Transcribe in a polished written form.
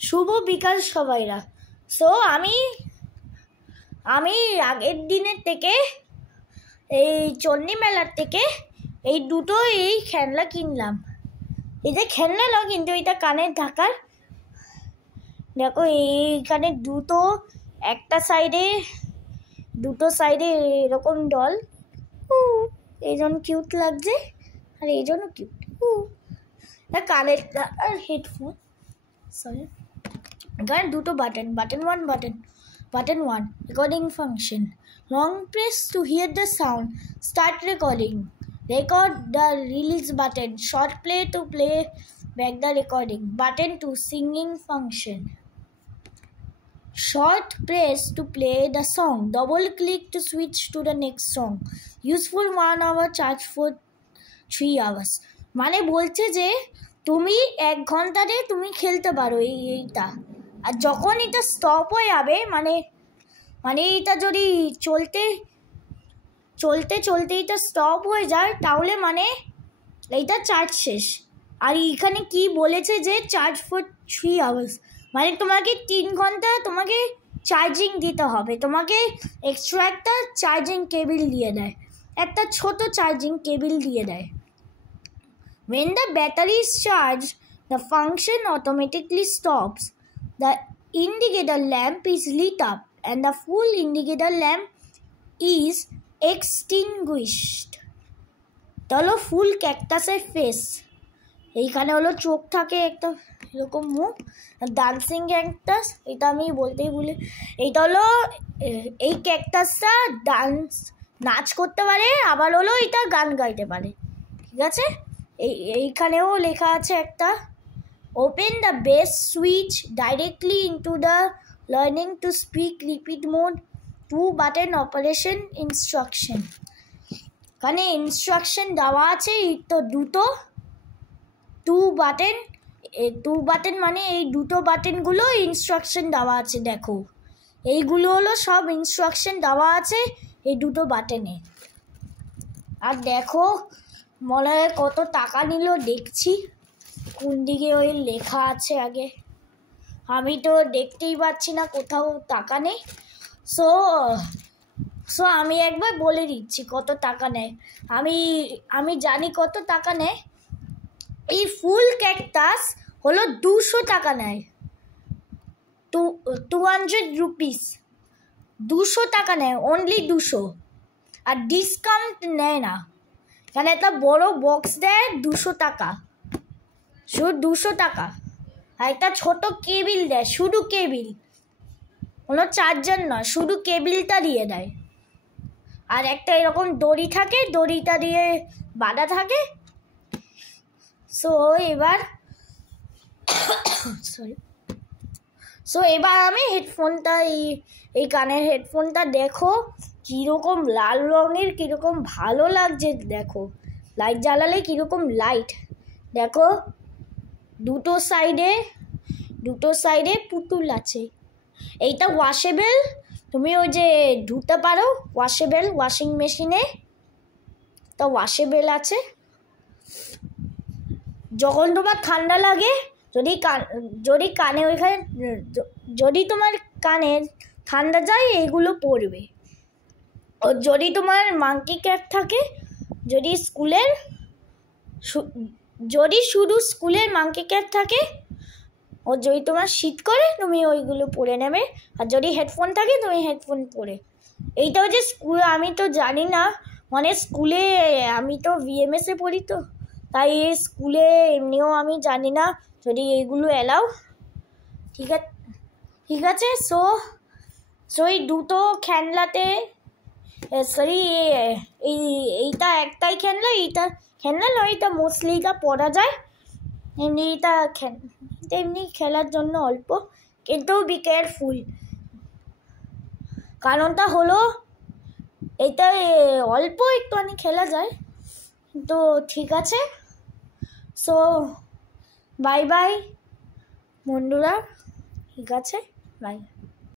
শুভ বিকাল সবাইরা। সো আমি আগের দিনের থেকে এই চণ্ডী মেলার থেকে এই দুটো খেলনা কিনলাম। এই যে খেলনা না, কিন্তু এটা কানের ঢাকার। দেখো এইখানে দুটো সাইডে এরকম ডল। এই জন্য কিউট লাগছে, আর এই জন্য কিউট। কানের আর হেডফোন, সরি, এখানে দুটো button 1 recording function. Long press to hear the sound, start recording. Record the release button, short play to play back the recording. Button 2 singing function. Short press to play the song, double click to switch to the next song. Useful 1 hour, charge for 3 hours. মানে বলছে যে তুমি 1 ঘন্টাতে তুমি খেলতে পারো এইটা। আর যখন এটা স্টপ হয়ে যাবে, মানে এটা যদি চলতে এটা স্টপ হয়ে যায়, তাহলে মানে এইটা চার্জ শেষ। আর এখানে কি বলেছে যে চার্জ ফর 3 আওয়ার্স, মানে তোমাকে 3 ঘন্টা তোমাকে চার্জিং দিতে হবে। তোমাকে এক্সট্রা একটা চার্জিং কেবিল দিয়ে দেয়, একটা ছোট চার্জিং কেবিল দিয়ে দেয়। When the battery is charged, the function automatically stops. The indicator lamp is lit up and the full indicator lamp is extinguished. তাহলে ফুল ক্যাকটাসের ফেস, এইখানে হলো চোখ থাকে একটা এরকম মুখ, ডান্সিং ক্যাকটাস, এটা আমি বলতেই ভুলি। এইটা হলো এই ক্যাকটাসটা নাচ করতে পারে, আবার হলো এটা গান গাইতে পারে, ঠিক আছে। এইখানেও লেখা আছে একটা open the base switch directly into the learning to speak repeat mode 2 button operation instruction. এখানে ইনস্ট্রাকশন দেওয়া আছে তো দুটো 2 বাটন, মানে এই দুটো বাটনগুলো ইনস্ট্রাকশন দেওয়া আছে। দেখো এইগুলো হলো সব ইনস্ট্রাকশন দেওয়া আছে এই দুটো বাটনে। আর দেখো মনে হয় কত টাকা নিল, দেখছি কোন দিকে ওই লেখা আছে আগে, আমি তো দেখতেই পাচ্ছি না, কোথাও টাকা নেই। সো আমি একবার বলে দিচ্ছি কত টাকা নেয়। আমি জানি কত টাকা নেয়। এই ফুল ক্যাকটাস হলো 200 টাকা নেয়, 200 রুপিস, 200 টাকা নেয়, অনলি 200। আর ডিসকাউন্ট নেয় না, কারণ একটা বড় বক্স দেয় 200 টাকা, শুধু 200 টাকা। আর একটা ছোট কেবিল দেয়, শুধু কেবিল, কোনো চার্জার নয়, শুধু কেবিলটা দিয়ে দেয়। আর একটা এরকম দড়ি থাকে, দড়িটা দিয়ে বাঁধা থাকে। সো এবার আমি হেডফোনটা এই কানের হেডফোনটা দেখো কীরকম লাল রঙের, কীরকম ভালো লাগছে। দেখো লাইট জ্বালালে কীরকম লাইট, দেখো দুটো সাইডে পুতুল আছে। এইটা ওয়াশেবেল, তুমি ওই যে ধুতে পারো, ওয়াশেবেল, ওয়াশিং মেশিনে তা ওয়াশেবেল আছে। যখন তোমার ঠান্ডা লাগে, যদি কানে ওইখানে যদি তোমার কানে ঠান্ডা যায়, এইগুলো পড়বে। ও যদি তোমার মাঙ্কি ক্যাপ থাকে, যদি শুধু স্কুলের মাঙ্কি ক্যাপ থাকে, ও যদি তোমার শীত করে, তুমি ওইগুলো পরে নেবে। আর যদি হেডফোন থাকে, তুমি হেডফোন পরে। এইটা হচ্ছে স্কুল, আমি তো জানি না, মানে স্কুলে আমি তো VMS পড়ি, তো তাই স্কুলে এমনিও আমি জানি না যদি এইগুলো এলাও, ঠিক আছে। সো এই দুটো খেলনাতে, সরি এইটা একটাই খেলনা, এইটা খেলনা নয়, এটা মোস্টলি এটা পরা যায়, এমনি খেলার জন্য অল্প, কিন্তু বি কেয়ারফুল। কারণটা হলো এটা অল্প একটুখানি খেলা যায়, তো ঠিক আছে। সো বাই বাই বন্ধুরা, ঠিক আছে, বাই।